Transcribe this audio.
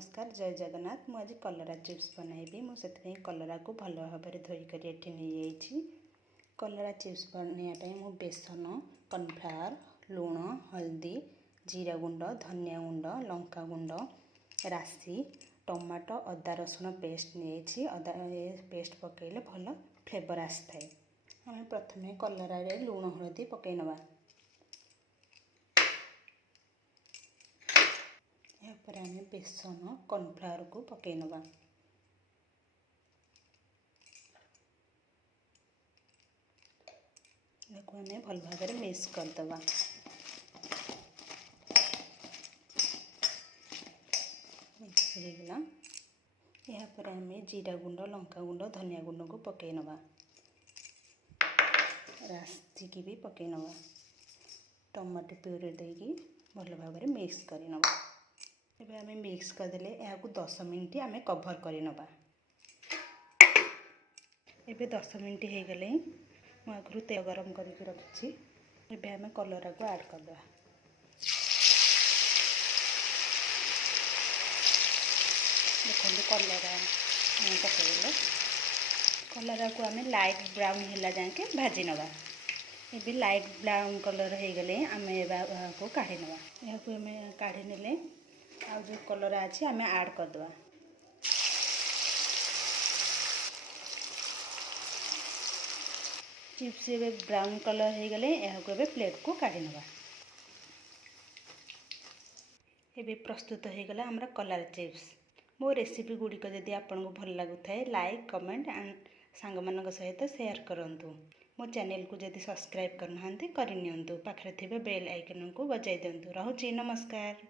नमस्कार जय जगन्नाथ। मु आज कलरा चिप्स बनैबी। मुझे कलरा को भल भाव में धोईक नहीं कलरा चिप्स बनवाई मु बेसन कॉर्नफ्लावर लुण हल्दी जीरा गुंड धनिया गुंड लंका गुंड राशि टमाटो अदा रसुण पेस्ट नहीं अदा पेस्ट पकईले भल फ्लेवर आसी थाए। आम प्रथम कलरा रे लुण हलदी पकई नवा। यापर आम बेसन कॉर्नफ्लावर को पकई नवा। आम भल भाव में मिक्स करदे। मिक्स होगा यापर आम जीरा गुंड लंका गुंड धनिया गुंड को पकई नवा। राशि की भी पकई नवा। टमाटो प्यूरी देकी भल भाव में मिक्स कर नवा। एबे आम मिक्स करदे या 10 मिनिट आम कभर कर नवा। एबे 10 मिनिट हो गले मु आगु तेल गरम करके रखी। एबे आम कलरा को ऐड करदे। देखो कलरा पकड़े कलरा को आम लाइट ब्राउन है जाके भाजी नवा। एबे लाइट ब्राउन कलर हो गले आम को काढ़ी नवा। यहाँ आम काढ़ी नेले आ जो कलरा अच्छी आम ऐड करदे। चिप्स ए ब्राउन कलर हो गले यहाँ प्लेट को काढ़ी नवा। एबे प्रस्तुत हो गला हमरा कलरा चिप्स। मो रेसिपी गुड़िक जदि आपन को भल लगुए लाइक कमेंट एंड सांग मान सहित शेयर करंतु। मो चैनल को जदि सब्सक्राइब करना करनियंतु। पाखरे थिबे बेल आइकन को बजाई दिंतु। रहुछि नमस्कार।